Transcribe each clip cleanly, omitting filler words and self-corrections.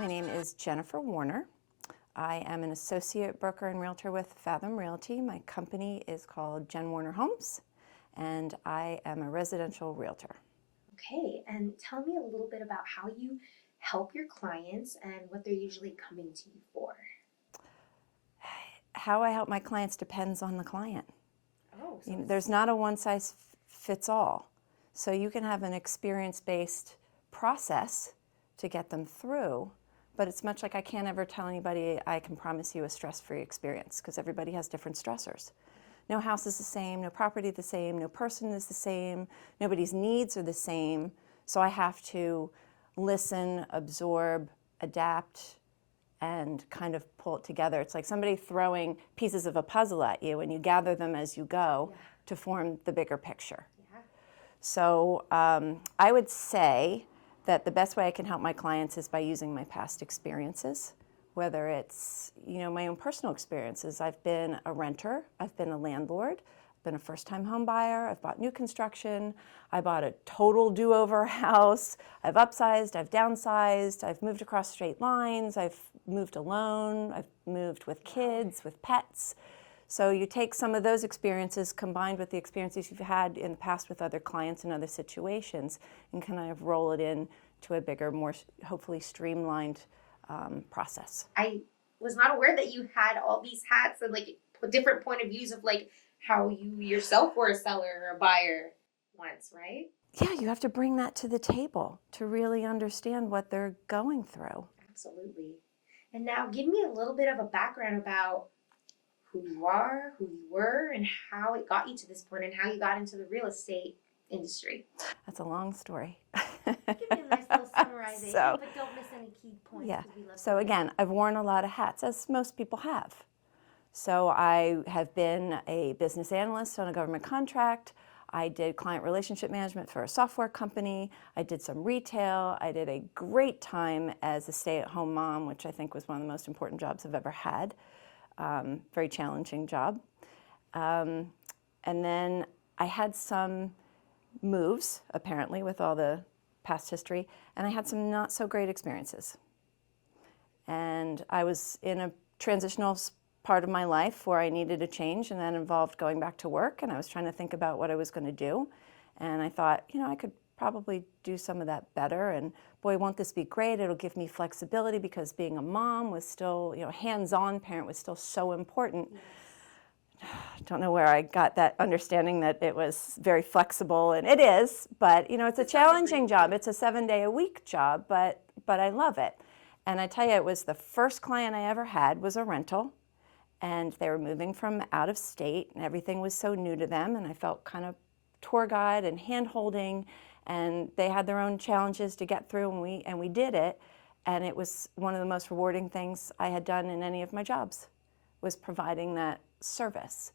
My name is Jennifer Warner. I am an associate broker and realtor with Fathom Realty. My company is called Jen Warner Homes, and I am a residential realtor. Okay, and tell me a little bit about how you help your clients and what they're usually coming to you for. How I help my clients depends on the client. Oh, There's not a one size fits all. So you can have an experience-based process to get them through, but it's much like I can't ever tell anybody I can promise you a stress-free experience because everybody has different stressors. No house is the same, no property the same, no person is the same, nobody's needs are the same. So I have to listen, absorb, adapt, and kind of pull it together. It's like somebody throwing pieces of a puzzle at you and you gather them as you go to form the bigger picture. Yeah. So I would say that the best way I can help my clients is by using my past experiences, whether it's my own personal experiences. I've been a renter, I've been a landlord, I've been a first-time home buyer, I've bought new construction, I bought a total do-over house, I've upsized, I've downsized, I've moved across straight lines, I've moved alone, I've moved with kids, with pets. So you take some of those experiences combined with the experiences you've had in the past with other clients and other situations and kind of roll it in to a bigger, more hopefully streamlined process. I was not aware that you had all these hats and different point of views of how you yourself were a seller or a buyer once, right? Yeah, you have to bring that to the table to really understand what they're going through. Absolutely. And now give me a little bit of a background about who you are, who you were, and how it got you to this point and how you got into the real estate industry. That's a long story. Give me a nice little summarization, but don't miss any key points. Yeah. 'Cause we love So again, I've worn a lot of hats, as most people have. So I have been a business analyst on a government contract. I did client relationship management for a software company. I did some retail. I did a great time as a stay-at-home mom, which I think was one of the most important jobs I've ever had. Very challenging job. And then I had some moves, apparently, with all the past history, and I had some not so great experiences. And I was in a transitional part of my life where I needed a change, and that involved going back to work, and I was trying to think about what I was going to do. And I thought, I could probably do some of that better, and boy, won't this be great. It'll give me flexibility because being a mom was still, hands-on parent was still so important. Yes. Don't know where I got that understanding that it was very flexible, and it is, but it's a challenging job. It's a 7-day-a-week job, but I love it. And I tell you, it was the first client I ever had was a rental, and they were moving from out of state, and everything was so new to them, and I felt kind of tour guide and hand-holding, and they had their own challenges to get through, and we did it, and it was one of the most rewarding things I had done in any of my jobs, was providing that service.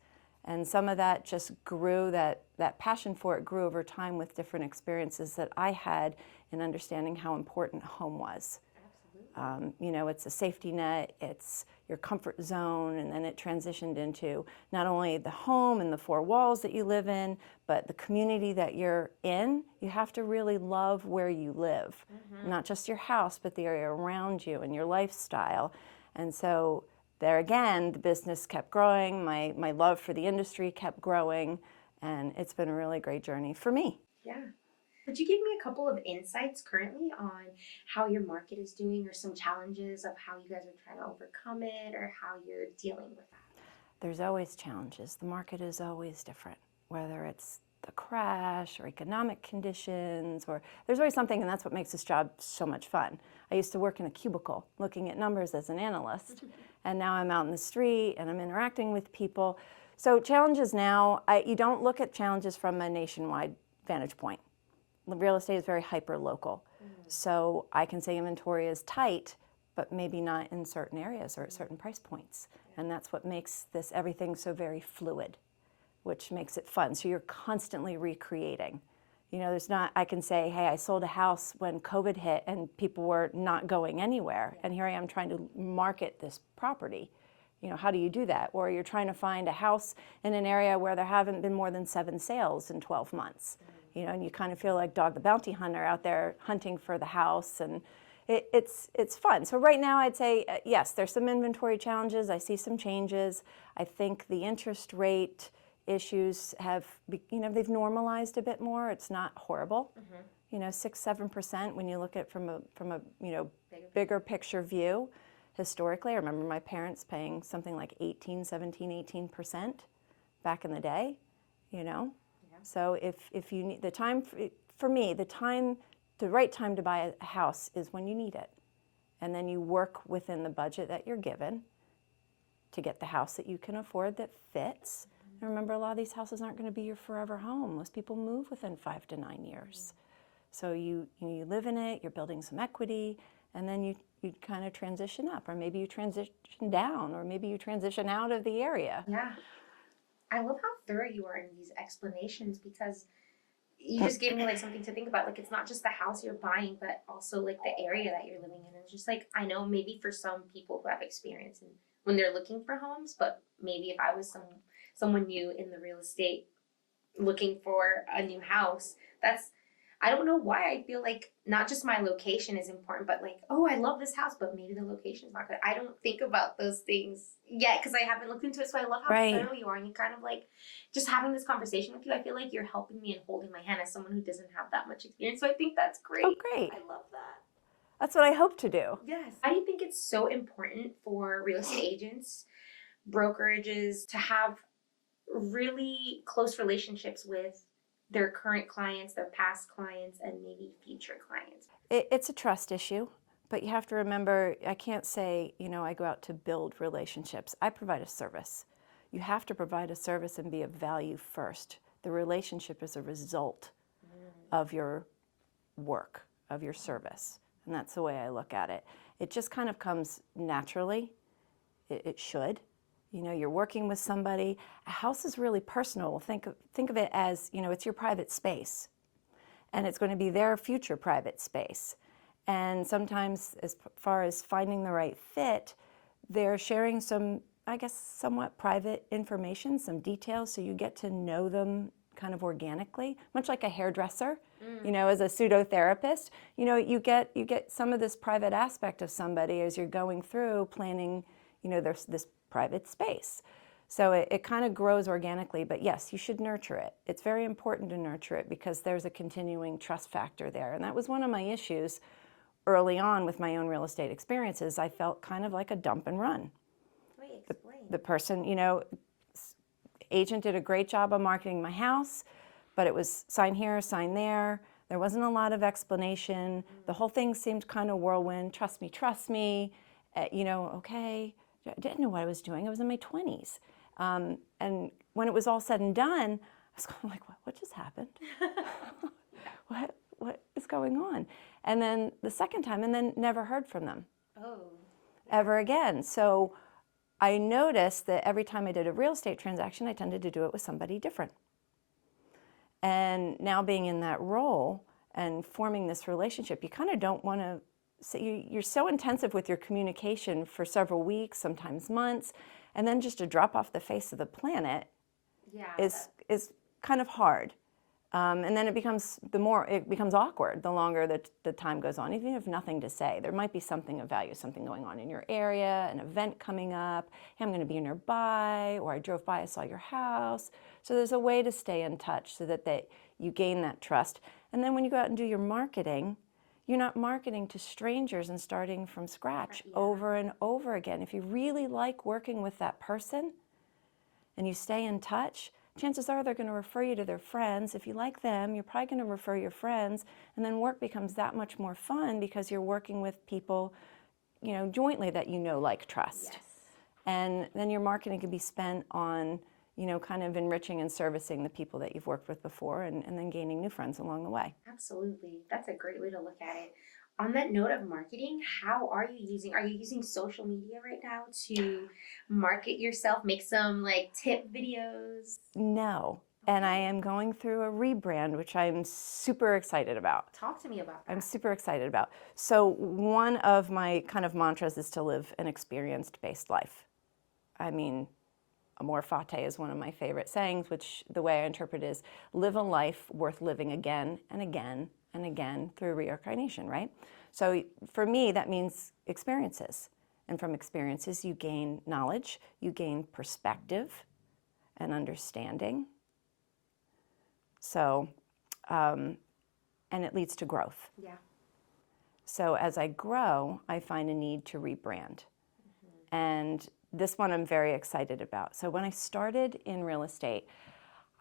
And some of that just grew, that passion for it grew over time with different experiences that I had in understanding how important home was. Absolutely. It's a safety net, it's your comfort zone, and then it transitioned into not only the home and the four walls that you live in, but the community that you're in. You have to really love where you live, not just your house, but the area around you and your lifestyle. And so there again, the business kept growing, my love for the industry kept growing, and it's been a really great journey for me. Yeah. Could you give me a couple of insights currently on how your market is doing or some challenges of how you guys are trying to overcome it or how you're dealing with that? There's always challenges. The market is always different, whether it's the crash or economic conditions, or there's always something, and that's what makes this job so much fun. I used to work in a cubicle looking at numbers as an analyst, and now I'm out in the street and I'm interacting with people. So challenges now, you don't look at challenges from a nationwide vantage point. Real estate is very hyper-local. So I can say inventory is tight, but maybe not in certain areas or at certain price points. And that's what makes everything so very fluid, which makes it fun. So you're constantly recreating. I can say, hey, I sold a house when COVID hit and people were not going anywhere. And here I am trying to market this property. How do you do that? Or you're trying to find a house in an area where there haven't been more than 7 sales in 12 months. And you kind of feel like Dog the Bounty Hunter out there hunting for the house. And it's fun. So right now I'd say, yes, there's some inventory challenges. I see some changes. I think the interest rate issues have, they've normalized a bit more. It's not horrible. 6-7% when you look at it from a bigger picture view. Historically, I remember my parents paying something like 18% back in the day, So if you need the time, for me, the right time to buy a house is when you need it. And then you work within the budget that you're given to get the house that you can afford that fits. And remember, a lot of these houses aren't going to be your forever home. Most people move within 5 to 9 years. So you live in it, you're building some equity, and then you kind of transition up, or maybe you transition down, or maybe you transition out of the area. Yeah. I love how thorough you are in these explanations, because you just gave me like something to think about. Like, it's not just the house you're buying, but also like the area that you're living in. It's just like, I know maybe for some people who have experience in when they're looking for homes, but maybe if I was someone new in the real estate looking for a new house, I don't know why I feel like not just my location is important, but like, oh, I love this house, but maybe the location's not good. I don't think about those things yet because I haven't looked into it. So I love how thorough you are, and you kind of like just having this conversation with you. I feel like you're helping me and holding my hand as someone who doesn't have that much experience. So I think that's great. Oh, great. I love that. That's what I hope to do. Yes. Why do you think it's so important for real estate agents, brokerages to have really close relationships with their current clients, their past clients, and maybe future clients? It's a trust issue, but you have to remember, I can't say, I go out to build relationships. I provide a service. You have to provide a service and be of value first. The relationship is a result of your work, of your service. And that's the way I look at it. It just kind of comes naturally. It should. You're working with somebody. A house is really personal. Think of it as, it's your private space. And it's going to be their future private space. And sometimes, as far as finding the right fit, they're sharing some, I guess, somewhat private information, some details, so you get to know them kind of organically, much like a hairdresser, as a pseudo-therapist. You get some of this private aspect of somebody as you're going through planning, there's this private space. So it kind of grows organically, but yes, you should nurture it. It's very important to nurture it because there's a continuing trust factor there. And that was one of my issues early on with my own real estate experiences. I felt kind of like a dump and run. Wait, explain. The person, agent did a great job of marketing my house, but it was sign here, sign there. There wasn't a lot of explanation. The whole thing seemed kind of whirlwind. Trust me. Okay. I didn't know what I was doing. I was in my 20s. And when it was all said and done, I was going like, what just happened? What is going on? And then the second time, and then never heard from them. Oh. Ever again. So I noticed that every time I did a real estate transaction, I tended to do it with somebody different. And now being in that role and forming this relationship, you kind of don't want to, so you're so intensive with your communication for several weeks, sometimes months, and then just to drop off the face of the planet is kind of hard. And then it becomes awkward the longer the time goes on, even if nothing to say. There might be something of value, something going on in your area, an event coming up, hey, I'm going to be nearby, or I drove by, I saw your house. So there's a way to stay in touch so that you gain that trust. And then when you go out and do your marketing, you're not marketing to strangers and starting from scratch over and over again. If you really like working with that person and you stay in touch, chances are they're going to refer you to their friends. If you like them, you're probably going to refer your friends, and then work becomes that much more fun because you're working with people, jointly that like, trust. Yes. And then your marketing can be spent on, kind of enriching and servicing the people that you've worked with before, and then gaining new friends along the way. Absolutely. That's a great way to look at it. On that note of marketing, are you using social media right now to market yourself, make some tip videos? No. And I am going through a rebrand, which I'm super excited about. Talk to me about that. I'm super excited about. So one of my kind of mantras is to live an experienced-based life. I mean, amor fati is one of my favorite sayings, which the way I interpret is live a life worth living again and again and again through reincarnation, right? So for me, that means experiences. And from experiences, you gain knowledge, you gain perspective and understanding. So, and it leads to growth. Yeah. So as I grow, I find a need to rebrand. And this one I'm very excited about. So when I started in real estate,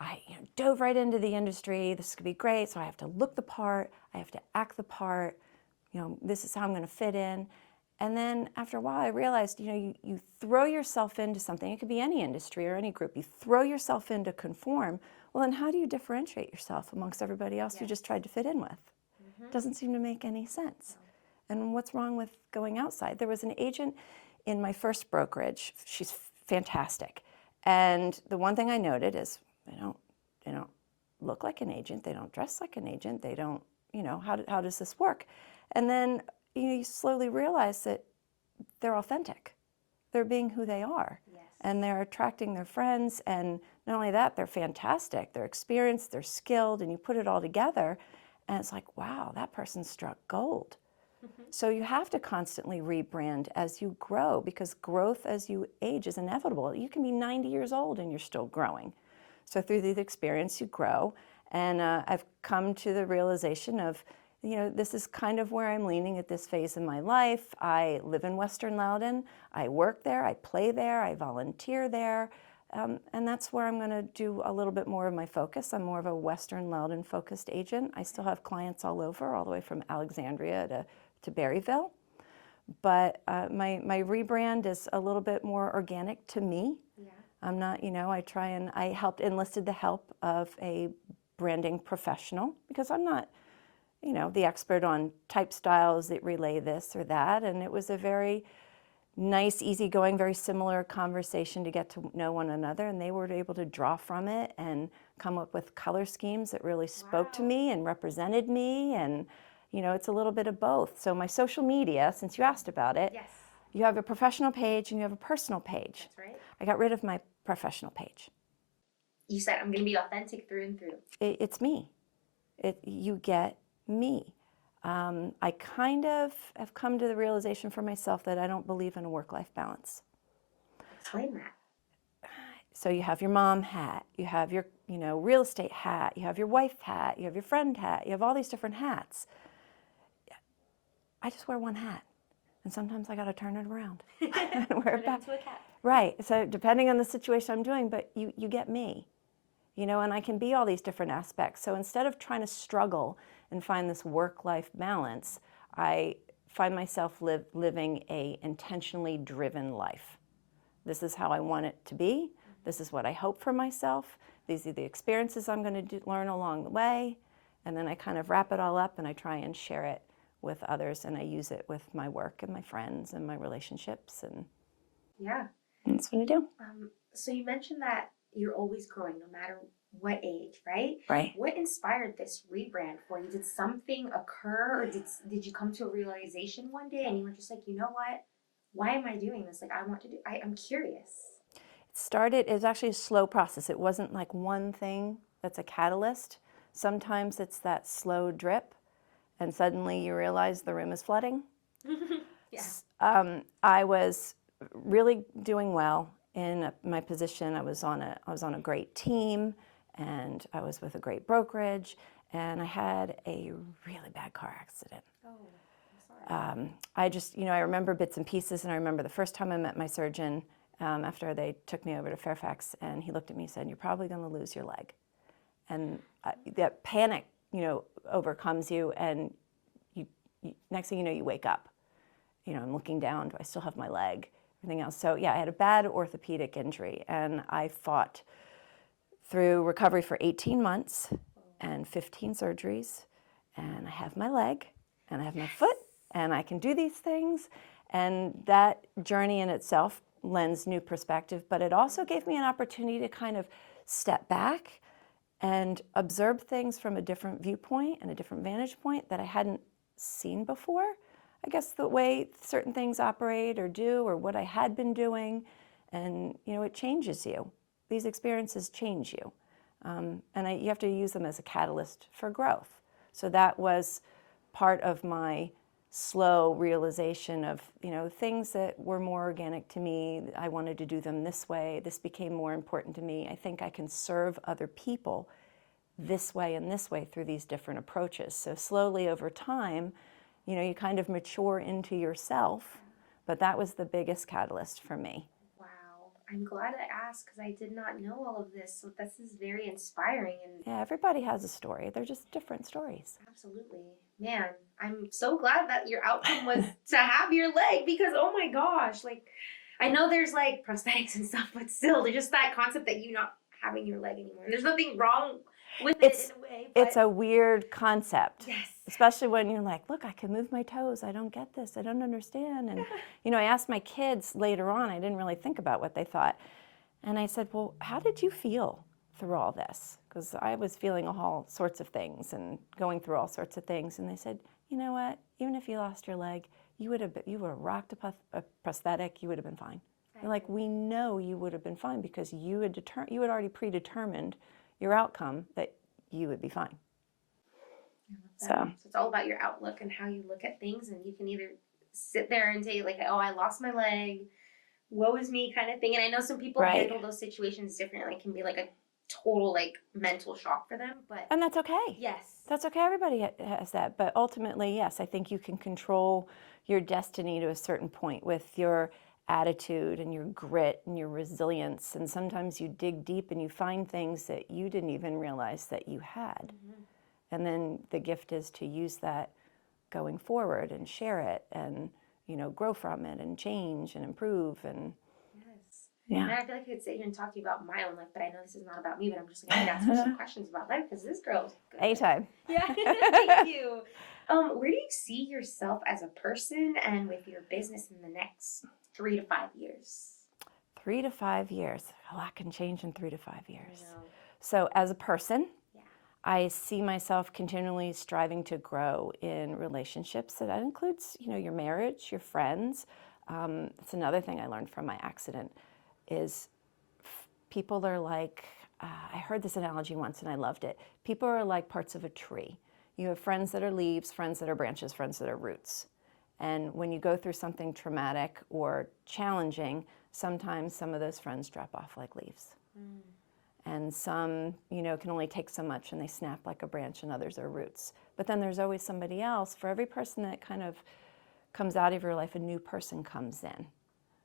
I dove right into the industry. This could be great. So I have to look the part. I have to act the part. This is how I'm going to fit in. And then after a while, I realized, you throw yourself into something. It could be any industry or any group. You throw yourself in to conform. Well, then how do you differentiate yourself amongst everybody else you just tried to fit in with? Doesn't seem to make any sense. And what's wrong with going outside? There was an agent in my first brokerage. She's fantastic. And the one thing I noted is they don't look like an agent. They don't dress like an agent. They don't, how does this work? And then you slowly realize that they're authentic. They're being who they are. Yes. And they're attracting their friends. And not only that, they're fantastic. They're experienced, they're skilled, and you put it all together, and it's like, wow, that person struck gold. So you have to constantly rebrand as you grow, because growth as you age is inevitable. You can be 90 years old and you're still growing. So through the experience, you grow. And I've come to the realization of, this is kind of where I'm leaning at this phase in my life. I live in Western Loudoun. I work there. I play there. I volunteer there. And that's where I'm going to do a little bit more of my focus. I'm more of a Western Loudoun focused agent. I still have clients all over, all the way from Alexandria to Berryville. But my rebrand is a little bit more organic to me. Yeah. I'm not, I enlisted the help of a branding professional, because I'm not, the expert on type styles that relay this or that. And it was a very nice, easygoing, very similar conversation to get to know one another. And they were able to draw from it and come up with color schemes that really spoke to me and represented me. And, it's a little bit of both. So my social media, since you asked about it, Yes. you have a professional page and you have a personal page. That's right. I got rid of my professional page. You said I'm going to be authentic through and through. It's me. You get me. I kind of have come to the realization for myself that I don't believe in a work-life balance. Explain that. So you have your mom hat, you have your real estate hat, you have your wife hat, you have your friend hat, you have all these different hats. I just wear one hat, and sometimes I got to turn it around and wear it back. Into a cap. Right. So depending on the situation I'm doing, but you get me, and I can be all these different aspects. So instead of trying to struggle and find this work-life balance, I find myself living a intentionally driven life. This is how I want it to be. This is what I hope for myself. These are the experiences I'm going to learn along the way. And then I kind of wrap it all up and I try and share it with others, and I use it with my work and my friends and my relationships, and Yeah. that's what I do. So you mentioned that you're always growing, no matter what age, right? Right. What inspired this rebrand for you? Did something occur, or did you come to a realization one day and you were just like, you know what? Why am I doing this? Like, I'm curious. It was actually a slow process. It wasn't like one thing that's a catalyst. Sometimes it's that slow drip, and suddenly you realize the room is flooding. Yeah. I was really doing well in my position. I was on a great team, and I was with a great brokerage, and I had a really bad car accident. Oh, I'm sorry. I remember bits and pieces, and I remember the first time I met my surgeon after they took me over to Fairfax, and he looked at me and said, "You're probably going to lose your leg." And that panic, overcomes you, and you next thing you know, you wake up. I'm looking down, do I still have my leg? Everything else. So yeah, I had a bad orthopedic injury, and I fought through recovery for 18 months and 15 surgeries, and I have my leg, and I have my foot, and I can do these things. And that journey in itself lends new perspective, but it also gave me an opportunity to kind of step back and observe things from a different viewpoint and a different vantage point that I hadn't seen before. I guess the way certain things operate or do, or what I had been doing, and it changes you. These experiences change you, and you have to use them as a catalyst for growth. So that was part of my slow realization of, things that were more organic to me. I wanted to do them this way. This became more important to me. I think I can serve other people this way and this way through these different approaches. So slowly over time, you kind of mature into yourself, but that was the biggest catalyst for me. Wow. I'm glad I asked because I did not know all of this. So this is very inspiring. And Yeah, everybody has a story. They're just different stories. absolutely. Man, I'm so glad that your outcome was to have your leg because, oh my gosh, like, I know there's like prosthetics and stuff, but still, there's just that concept that you not having your leg anymore. And there's nothing wrong with it in a way. But It's a weird concept. yes. Especially when you're like, look, I can move my toes. I don't get this. I don't understand. And, I asked my kids later on, I didn't really think about what they thought. And I said, well, how did you feel through all this? Because I was feeling all sorts of things and going through all sorts of things. And they said, you know what? Even if you lost your leg, you would have rocked a prosthetic. You would have been fine. They're like, we know you would have been fine because you had already predetermined your outcome that you would be fine. So it's all about your outlook and how you look at things, and you can either sit there and say like, oh, I lost my leg, woe is me kind of thing. And I know some people handle those situations differently. It can be like a total like mental shock for them, and that's okay. Yes, that's okay. Everybody has that, but ultimately, yes, I think you can control your destiny to a certain point with your attitude and your grit and your resilience. And sometimes you dig deep and you find things that you didn't even realize that you had. And then the gift is to use that going forward and share it and, grow from it and change and improve. And yeah. And I feel like I could sit here and talk to you about my own life, but I know this is not about me, but I'm just going to ask you some questions about life because this girl's good. Anytime. Yeah, thank you. Where do you see yourself as a person and with your business in the next 3 to 5 years? 3 to 5 years. A lot can change in 3 to 5 years. So as a person, I see myself continually striving to grow in relationships. So that includes, your marriage, your friends. It's another thing I learned from my accident is people are like, I heard this analogy once and I loved it. People are like parts of a tree. You have friends that are leaves, friends that are branches, friends that are roots. And when you go through something traumatic or challenging, sometimes some of those friends drop off like leaves. And some, can only take so much and they snap like a branch, and others are roots. But then there's always somebody else. For every person that kind of comes out of your life, a new person comes in.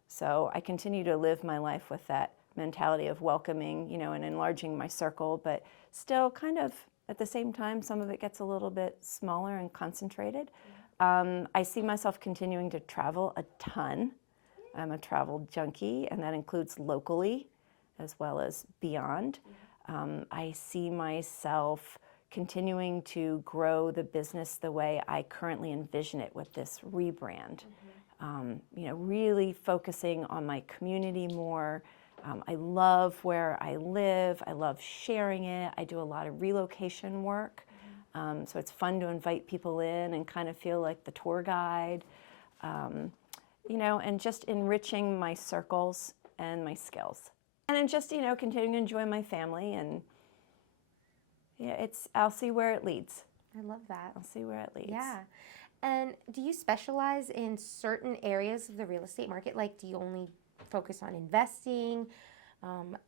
So I continue to live my life with that mentality of welcoming, and enlarging my circle, but still kind of at the same time, some of it gets a little bit smaller and concentrated. I see myself continuing to travel a ton. I'm a travel junkie, and that includes locally as well as beyond. I see myself continuing to grow the business the way I currently envision it with this rebrand. Really focusing on my community more. I love where I live. I love sharing it. I do a lot of relocation work. So it's fun to invite people in and kind of feel like the tour guide. And just enriching my circles and my skills. And then just, continuing to enjoy my family, and I'll see where it leads. I love that. I'll see where it leads. Yeah. And do you specialize in certain areas of the real estate market? Like, do you only focus on investing,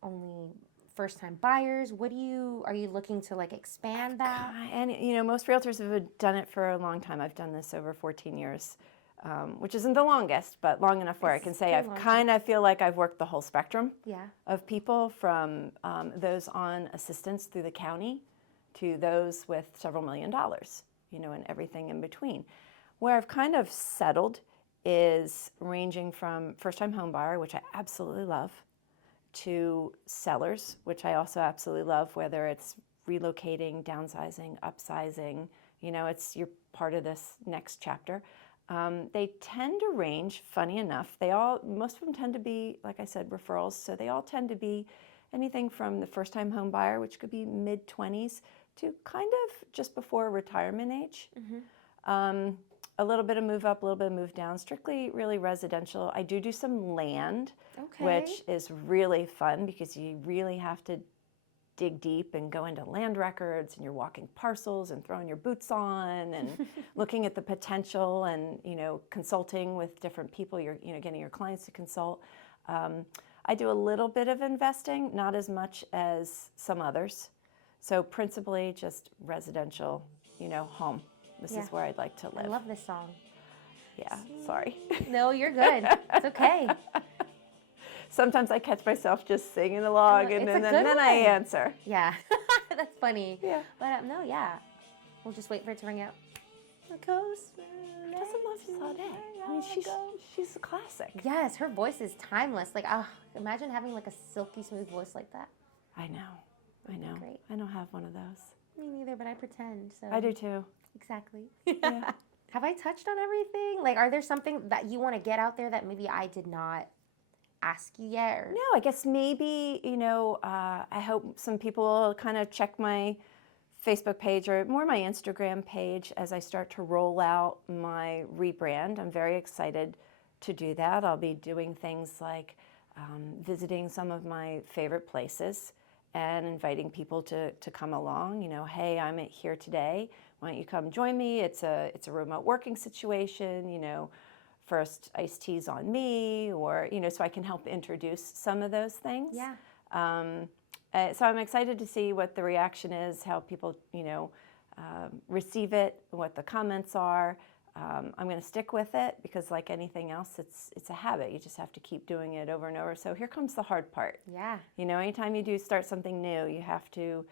only first-time buyers? Are you looking to like expand that? And, most realtors have done it for a long time. I've done this over 14 years. Which isn't the longest, but long enough where I can say I've kind of feel like I've worked the whole spectrum of people, from those on assistance through the county to those with several $1 million, and everything in between. Where I've kind of settled is ranging from first-time home buyer, which I absolutely love, to sellers, which I also absolutely love, whether it's relocating, downsizing, upsizing, you're part of this next chapter. They tend to range, funny enough, most of them tend to be, like I said, referrals, so they all tend to be anything from the first-time home buyer, which could be mid-20s, to kind of just before retirement age. A little bit of move up, a little bit of move down, strictly really residential. I do some land, which is really fun because you really have to dig deep and go into land records, and you're walking parcels and throwing your boots on and looking at the potential and, consulting with different people, you're, getting your clients to consult. I do a little bit of investing, not as much as some others. So principally just residential, home. This is where I'd like to live. I love this song. Yeah, sorry. No, you're good. It's okay. Sometimes I catch myself just singing along, and then I answer. Yeah, that's funny. Yeah. But no, yeah. We'll just wait for it to ring out. The coast Doesn't love you all day. I mean, she's a classic. Yes, her voice is timeless. Like, imagine having like a silky smooth voice like that. I know. Great. I don't have one of those. Me neither, but I pretend. So I do too. Exactly. Yeah. Have I touched on everything? Like, are there something that you want to get out there that maybe I did not ask you yet? Or? No, I guess maybe, I hope some people will kind of check my Facebook page or more my Instagram page as I start to roll out my rebrand. I'm very excited to do that. I'll be doing things like visiting some of my favorite places and inviting people to come along. Hey, I'm here today. Why don't you come join me? It's a remote working situation. First iced teas on me, or so I can help introduce some of those things. Yeah. So I'm excited to see what the reaction is, how people receive it, what the comments are. I'm going to stick with it because, like anything else, it's a habit. You just have to keep doing it over and over. So here comes the hard part. Yeah. Anytime you do start something new, you have to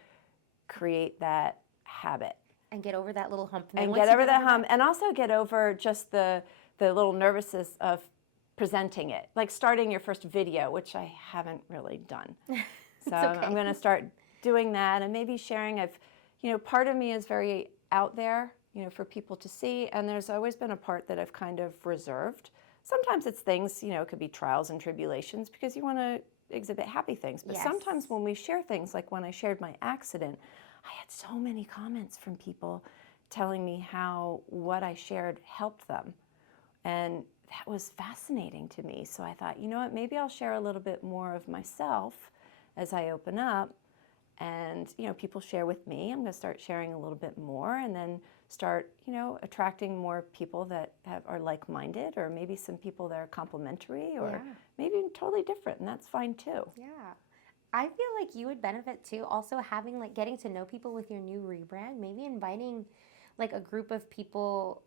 create that habit And get over that little hump. And get over that hump, and also get over just the little nervousness of presenting it, like starting your first video, which I haven't really done. So okay. I'm going to start doing that and maybe sharing. Part of me is very out there, for people to see, and there's always been a part that I've kind of reserved. Sometimes it's things, it could be trials and tribulations because you want to exhibit happy things. But sometimes when we share things, like when I shared my accident, I had so many comments from people telling me how what I shared helped them. And that was fascinating to me. So I thought, what, maybe I'll share a little bit more of myself as I open up. And, people share with me. I'm going to start sharing a little bit more and then start, attracting more people that are like-minded, or maybe some people that are complementary, or maybe totally different, and that's fine too. Yeah. I feel like you would benefit too, also having getting to know people with your new rebrand, maybe inviting a group of people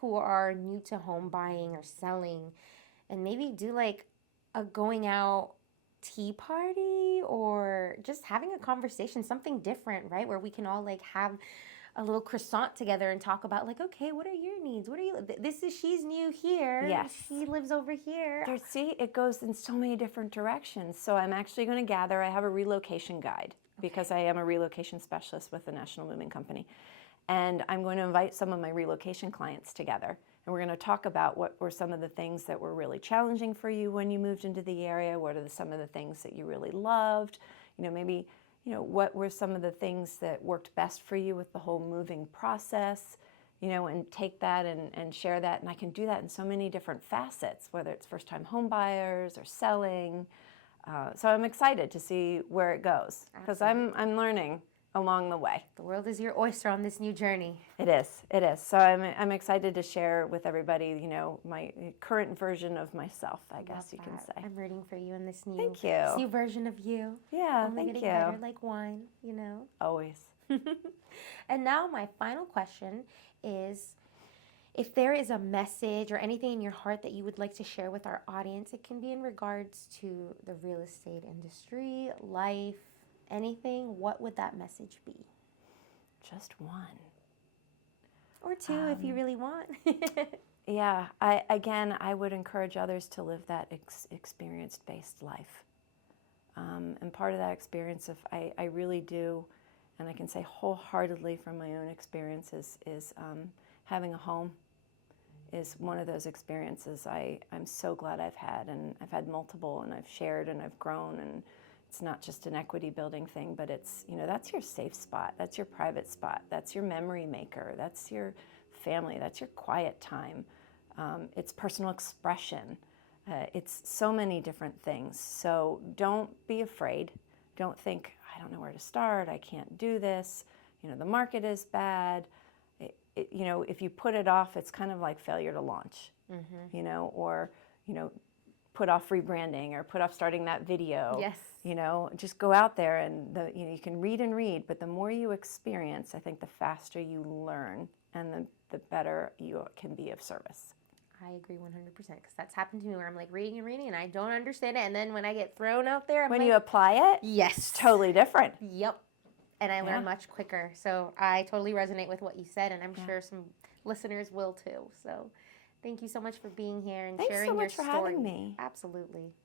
who are new to home buying or selling, and maybe do a going out tea party, or just having a conversation, something different, right? Where we can all have a little croissant together and talk about okay, what are your needs? What are you, she's new here. Yes. She lives over here. See, it goes in so many different directions. So I'm actually going to I have a relocation guide because I am a relocation specialist with the National Moving Company. And I'm going to invite some of my relocation clients together. And we're going to talk about what were some of the things that were really challenging for you when you moved into the area. What are some of the things that you really loved? Maybe, what were some of the things that worked best for you with the whole moving process? And take that and share that. And I can do that in so many different facets, whether it's first-time home buyers or selling. So I'm excited to see where it goes because I'm learning along the way. The world is your oyster on this new journey. It is. So I'm excited to share with everybody, my current version of myself, I guess you can say. I'm rooting for you in this new, Thank you. This new version of you. Yeah, Only thank getting you. better like wine, Always. And now my final question is, if there is a message or anything in your heart that you would like to share with our audience, it can be in regards to the real estate industry, life, anything, what would that message be? Just one. Or two if you really want. Yeah, I would encourage others to live that experience-based life. And part of that experience, I really do, and I can say wholeheartedly from my own experiences, is having a home is one of those experiences I'm so glad I've had. And I've had multiple, and I've shared, and I've grown, and it's not just an equity building thing, but it's, that's your safe spot. That's your private spot. That's your memory maker. That's your family. That's your quiet time. It's personal expression. It's so many different things. So don't be afraid. Don't think, I don't know where to start. I can't do this. You know, the market is bad. You know, if you put it off, it's kind of like failure to launch, you know, or, you know, put off rebranding or put off starting that video. Yes. You know, just go out there and you know, you can read and read, but the more you experience, I think the faster you learn and the better you can be of service. I agree 100% because that's happened to me where I'm like reading and reading and I don't understand it. And then when I get thrown out there, I'm When like, you apply it, yes, it's totally different. Yep. And I learn much quicker. So I totally resonate with what you said, and I'm sure some listeners will too. So thank you so much for being here and Thanks sharing so your much for story. having me. Absolutely.